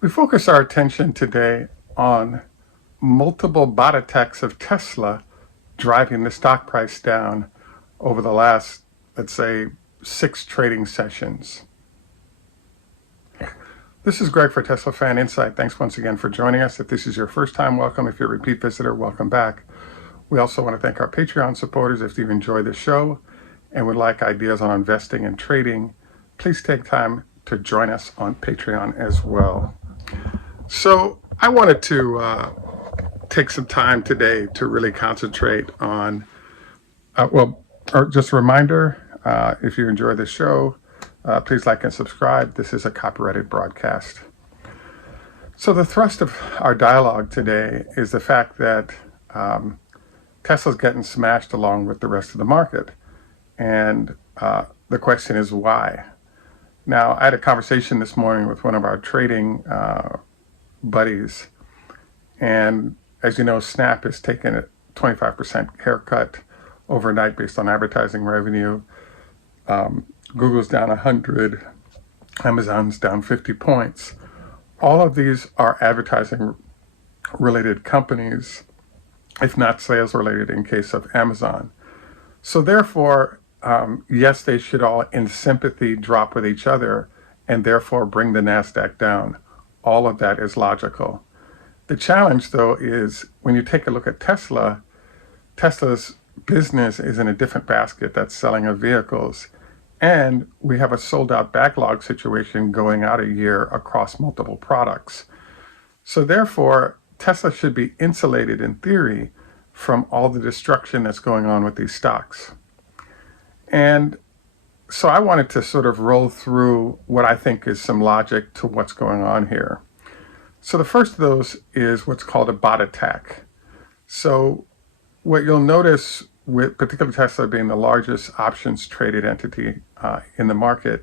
We focus our attention today on multiple bot attacks of Tesla driving the stock price down over the last, let's say, 6 trading sessions. This is Greg for Teslafaninsight. Thanks once again for joining us. If this is your first time, welcome. If you're a repeat visitor, welcome back. We also want to thank our Patreon supporters. If you've enjoyed the show and would like ideas on investing and trading, please take time to join us on Patreon as well. So I wanted to take some time today to really concentrate on, just a reminder, if you enjoy the show, please like and subscribe. This is a copyrighted broadcast. So the thrust of our dialogue today is the fact that Tesla's getting smashed along with the rest of the market. And the question is why? Now, I had a conversation this morning with one of our trading buddies. And as you know, Snap has taken a 25% haircut overnight based on advertising revenue. Google's down 100, Amazon's down 50 points. All of these are advertising related companies, if not sales related in case of Amazon. So therefore, yes, they should all in sympathy drop with each other and therefore bring the NASDAQ down. All of that is logical. The challenge, though, is when you take a look at Tesla, Tesla's business is in a different basket that's selling of vehicles. And we have a sold out backlog situation going out a year across multiple products. So therefore, Tesla should be insulated in theory from all the destruction that's going on with these stocks. And so I wanted to sort of roll through what I think is some logic to what's going on here. So the first of those is what's called a bot attack. So what you'll notice with particularly Tesla being the largest options traded entity in the market,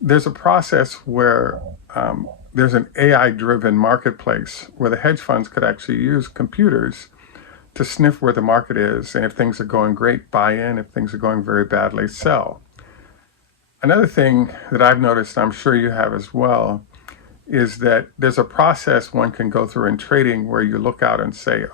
there's a process where there's an AI-driven marketplace where the hedge funds could actually use computers to sniff where the market is, and if things are going great, buy in. If things are going very badly, sell. Another thing that I've noticed, I'm sure you have as well, is that there's a process one can go through in trading where you look out and say,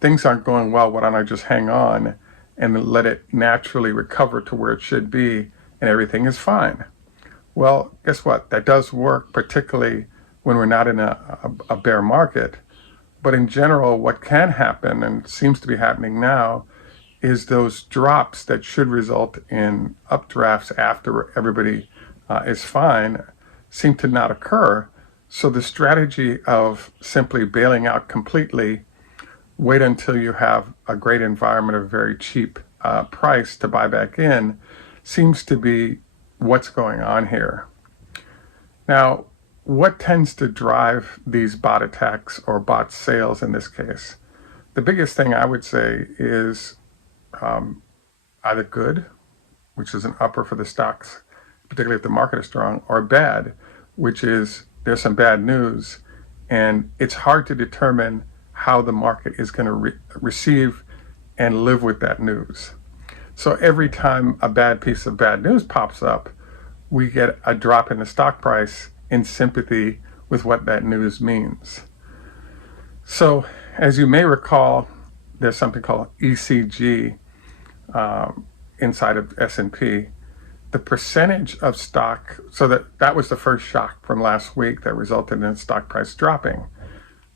things aren't going well, why don't I just hang on and let it naturally recover to where it should be and everything is fine. Well, guess what? That does work, particularly when we're not in a bear market. But in general, what can happen, and seems to be happening now, is those drops that should result in updrafts after everybody is fine seem to not occur. So the strategy of simply bailing out completely, wait until you have a great environment of very cheap price to buy back in, seems to be what's going on here. Now, what tends to drive these bot attacks or bot sales in this case? The biggest thing I would say is either good, which is an upper for the stocks, particularly if the market is strong, or bad, which is there's some bad news and it's hard to determine how the market is going to receive and live with that news. So every time a bad piece of bad news pops up, we get a drop in the stock price in sympathy with what that news means. So as you may recall, there's something called ECG inside of S&P. The percentage of stock, so that was the first shock from last week that resulted in stock price dropping.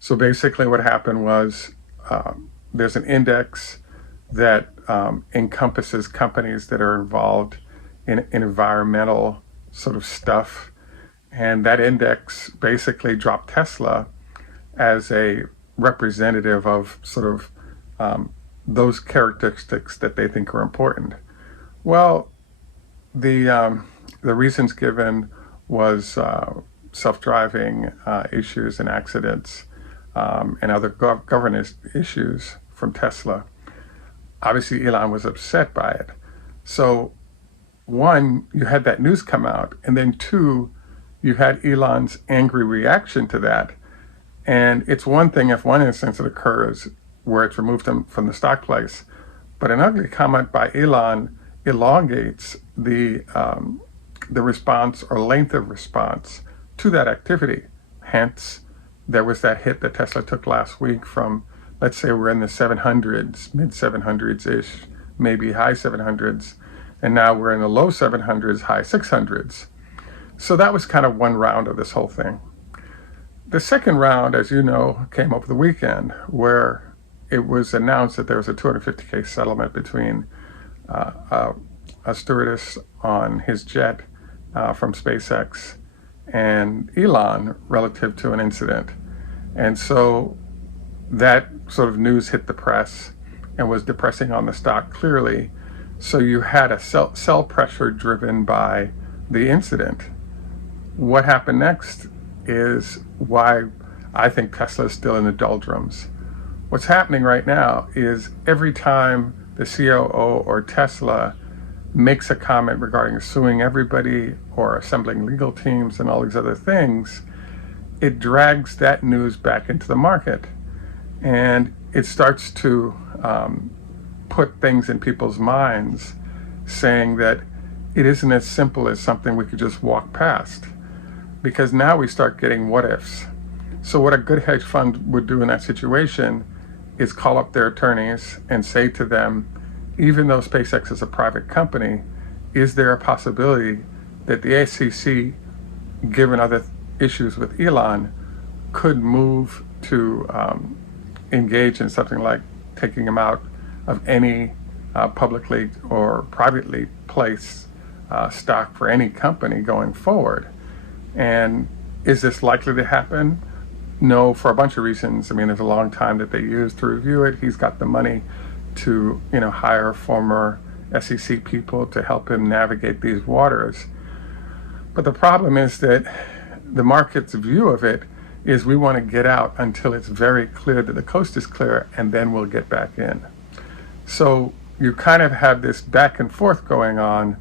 So basically what happened was there's an index that encompasses companies that are involved in environmental sort of stuff. And that index basically dropped Tesla as a representative of sort of those characteristics that they think are important. Well, the reasons given was self-driving issues and accidents and other governance issues from Tesla. Obviously, Elon was upset by it. So, one, you had that news come out, and then two, you had Elon's angry reaction to that. And it's one thing if one instance occurs where it's removed from the stock price, but an ugly comment by Elon elongates the response or length of response to that activity. Hence, there was that hit that Tesla took last week from, let's say we're in the 700s, mid 700s-ish, maybe high 700s, and now we're in the low 700s, high 600s. So that was kind of one round of this whole thing. The second round, as you know, came over the weekend, where it was announced that there was a $250K settlement between a stewardess on his jet from SpaceX and Elon relative to an incident. And so that sort of news hit the press and was depressing on the stock clearly. So you had a sell pressure driven by the incident. What happened next is why I think Tesla is still in the doldrums. What's happening right now is every time the COO or Tesla makes a comment regarding suing everybody or assembling legal teams and all these other things, it drags that news back into the market. And it starts to put things in people's minds saying that it isn't as simple as something we could just walk past. Because now we start getting what ifs. So what a good hedge fund would do in that situation is call up their attorneys and say to them, even though SpaceX is a private company, is there a possibility that the SEC, given other issues with Elon, could move to engage in something like taking him out of any publicly or privately placed stock for any company going forward? And is this likely to happen? No, for a bunch of reasons. I mean, there's a long time that they used to review it. He's got the money to, hire former SEC people to help him navigate these waters. But the problem is that the market's view of it is we want to get out until it's very clear that the coast is clear, and then we'll get back in. So you kind of have this back and forth going on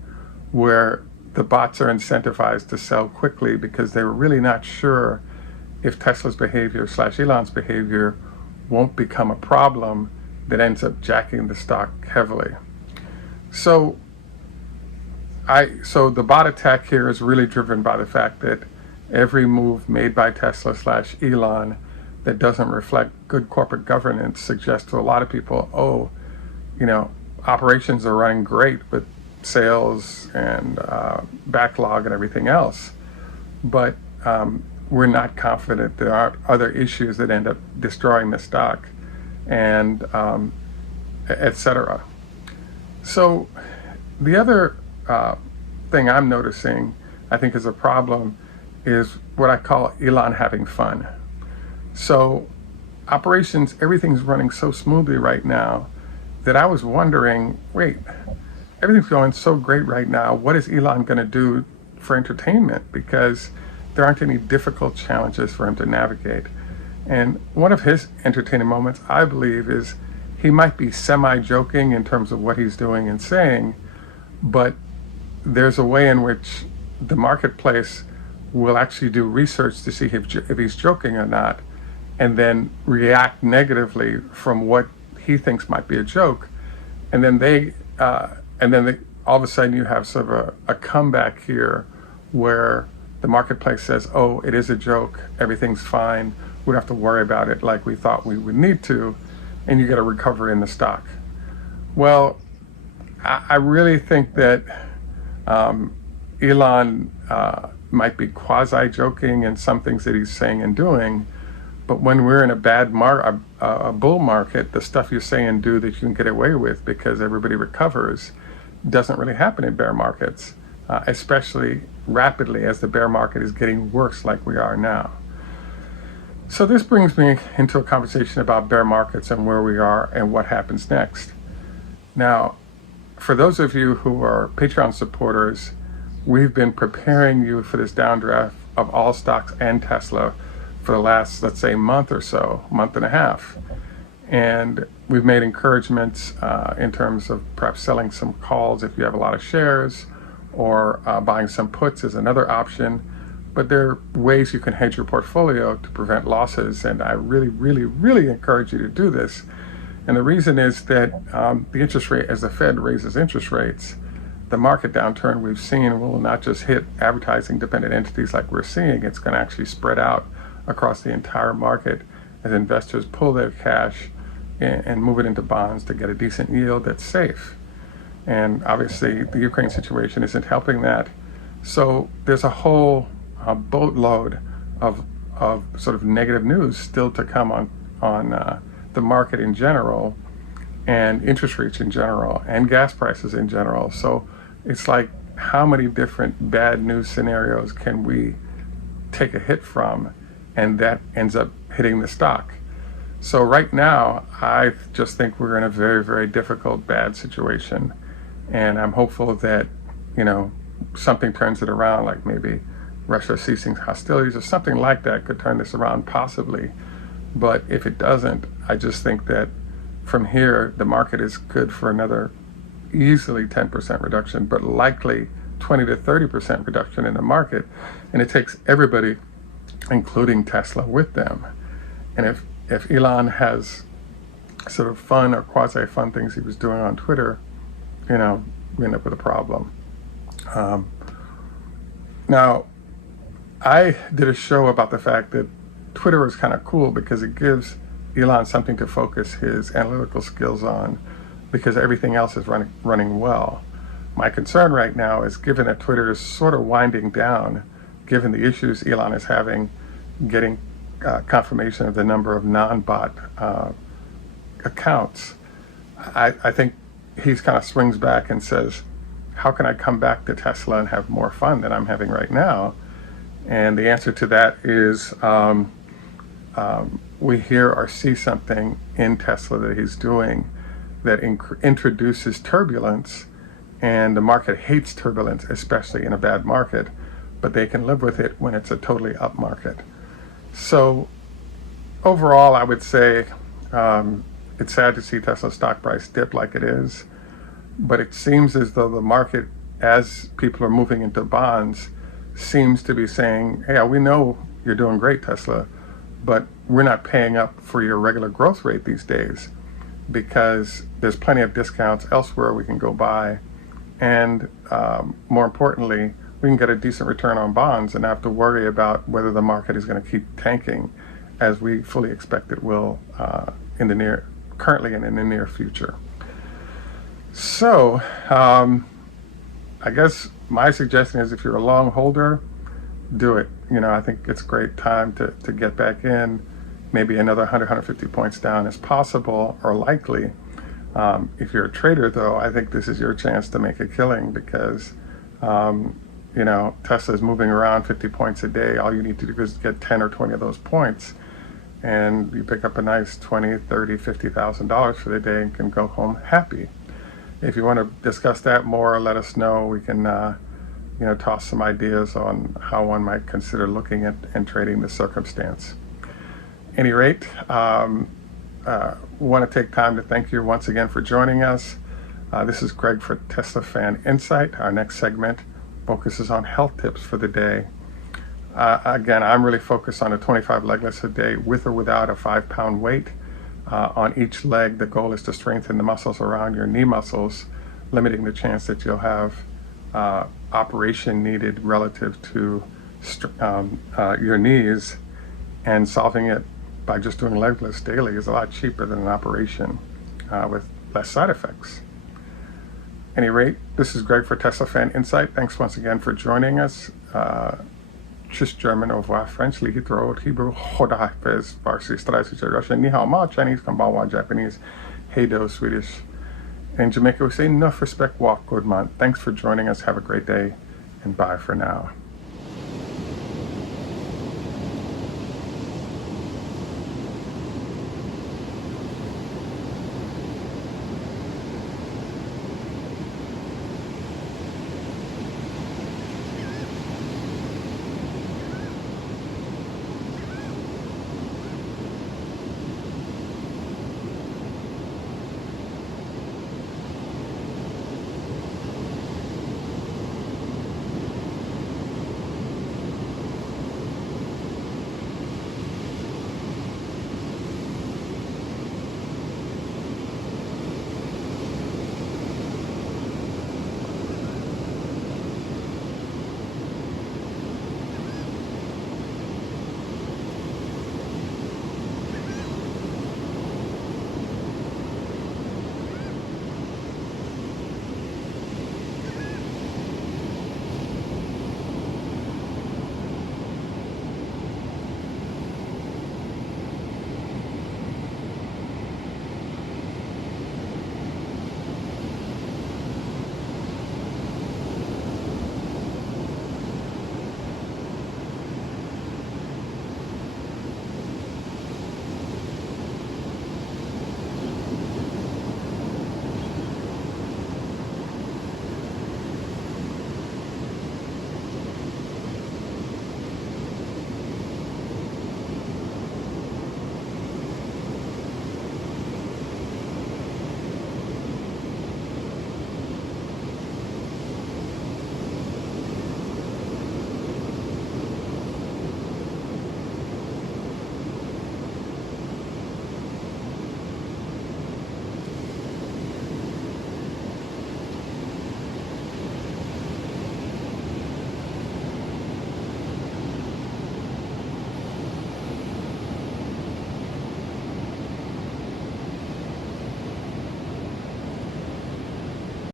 where the bots are incentivized to sell quickly because they're really not sure if Tesla's behavior / Elon's behavior won't become a problem that ends up jacking the stock heavily. So the bot attack here is really driven by the fact that every move made by Tesla / Elon that doesn't reflect good corporate governance suggests to a lot of people, operations are running great with sales and backlog and everything else, but we're not confident there aren't other issues that end up destroying the stock, and etc. So the other thing I'm noticing, I think is a problem, is what I call Elon having fun. So operations, everything's running so smoothly right now that I was wondering, wait, everything's going so great right now. What is Elon going to do for entertainment? Because there aren't any difficult challenges for him to navigate. And one of his entertaining moments, I believe, is he might be semi-joking in terms of what he's doing and saying, but there's a way in which the marketplace will actually do research to see if he's joking or not, and then react negatively from what he thinks might be a joke. And then all of a sudden you have sort of a comeback here where the marketplace says, oh, it is a joke, everything's fine, we don't have to worry about it like we thought we would need to, and you get a recovery in the stock. Well, I really think that Elon might be quasi-joking in some things that he's saying and doing, but when we're in a bull market, the stuff you say and do that you can get away with because everybody recovers doesn't really happen in bear markets, especially rapidly as the bear market is getting worse like we are now. So this brings me into a conversation about bear markets and where we are and what happens next. Now, for those of you who are Patreon supporters, we've been preparing you for this downdraft of all stocks and Tesla for the last, let's say, month or so, month and a half. And we've made encouragements in terms of perhaps selling some calls if you have a lot of shares, or buying some puts is another option. But there are ways you can hedge your portfolio to prevent losses, and I really, really, really encourage you to do this. And the reason is that the interest rate, as the Fed raises interest rates, the market downturn we've seen will not just hit advertising dependent entities like we're seeing, it's going to actually spread out across the entire market as investors pull their cash and move it into bonds to get a decent yield that's safe. And obviously the Ukraine situation isn't helping that. So there's a whole boatload of sort of negative news still to come on the market in general, and interest rates in general, and gas prices in general. So it's like, how many different bad news scenarios can we take a hit from, and that ends up hitting the stock? So right now, I just think we're in a very, very difficult, bad situation. And I'm hopeful that, something turns it around, like maybe Russia ceasing hostilities or something like that could turn this around possibly. But if it doesn't, I just think that from here, the market is good for another easily 10% reduction, but likely 20 to 30% reduction in the market. And it takes everybody, including Tesla, with them. And if Elon has sort of fun or quasi-fun things he was doing on Twitter, we end up with a problem. Now, I did a show about the fact that Twitter is kind of cool because it gives Elon something to focus his analytical skills on, because everything else is running well. My concern right now is, given that Twitter is sort of winding down, given the issues Elon is having getting confirmation of the number of non-bot accounts, I think he's kind of swings back and says, how can I come back to Tesla and have more fun than I'm having right now? And the answer to that is we hear or see something in Tesla that he's doing that introduces turbulence, and the market hates turbulence, especially in a bad market, but they can live with it when it's a totally up market. So overall, I would say it's sad to see Tesla's stock price dip like it is, but it seems as though the market, as people are moving into bonds, seems to be saying, hey, we know you're doing great, Tesla, but we're not paying up for your regular growth rate these days, because there's plenty of discounts elsewhere we can go buy. And more importantly, we can get a decent return on bonds and not have to worry about whether the market is going to keep tanking, as we fully expect it will currently and in the near future. So I guess my suggestion is, if you're a long holder, do it. I think it's a great time to get back in. Maybe another 100, 150 points down is possible or likely. If you're a trader, though, I think this is your chance to make a killing, because Tesla is moving around 50 points a day. All you need to do is get 10 or 20 of those points, and you pick up a nice $20,000, $30,000, $50,000 for the day and can go home happy. If you want to discuss that more, let us know. We can toss some ideas on how one might consider looking at and trading this circumstance. At any rate, want to take time to thank you once again for joining us. This is Greg for Teslafaninsight. Our next segment focuses on health tips for the day. Again, I'm really focused on a 25 leg lifts a day, with or without a 5-pound weight. On each leg, the goal is to strengthen the muscles around your knee muscles, limiting the chance that you'll have operation needed relative to your knees, and solving it by just doing leg lifts daily is a lot cheaper than an operation with less side effects. At any rate, this is Greg for Teslafaninsight. Thanks once again for joining us. Tschüss German, au revoir French, Lihitrot, Hebrew, Choda Hafiz, Farsi, Strasi, Russian, Ni Hao Ma, Chinese, Kambawa, Japanese, Heido, Swedish. In Jamaica, we say enough respect, walk, good man. Thanks for joining us. Have a great day, and bye for now.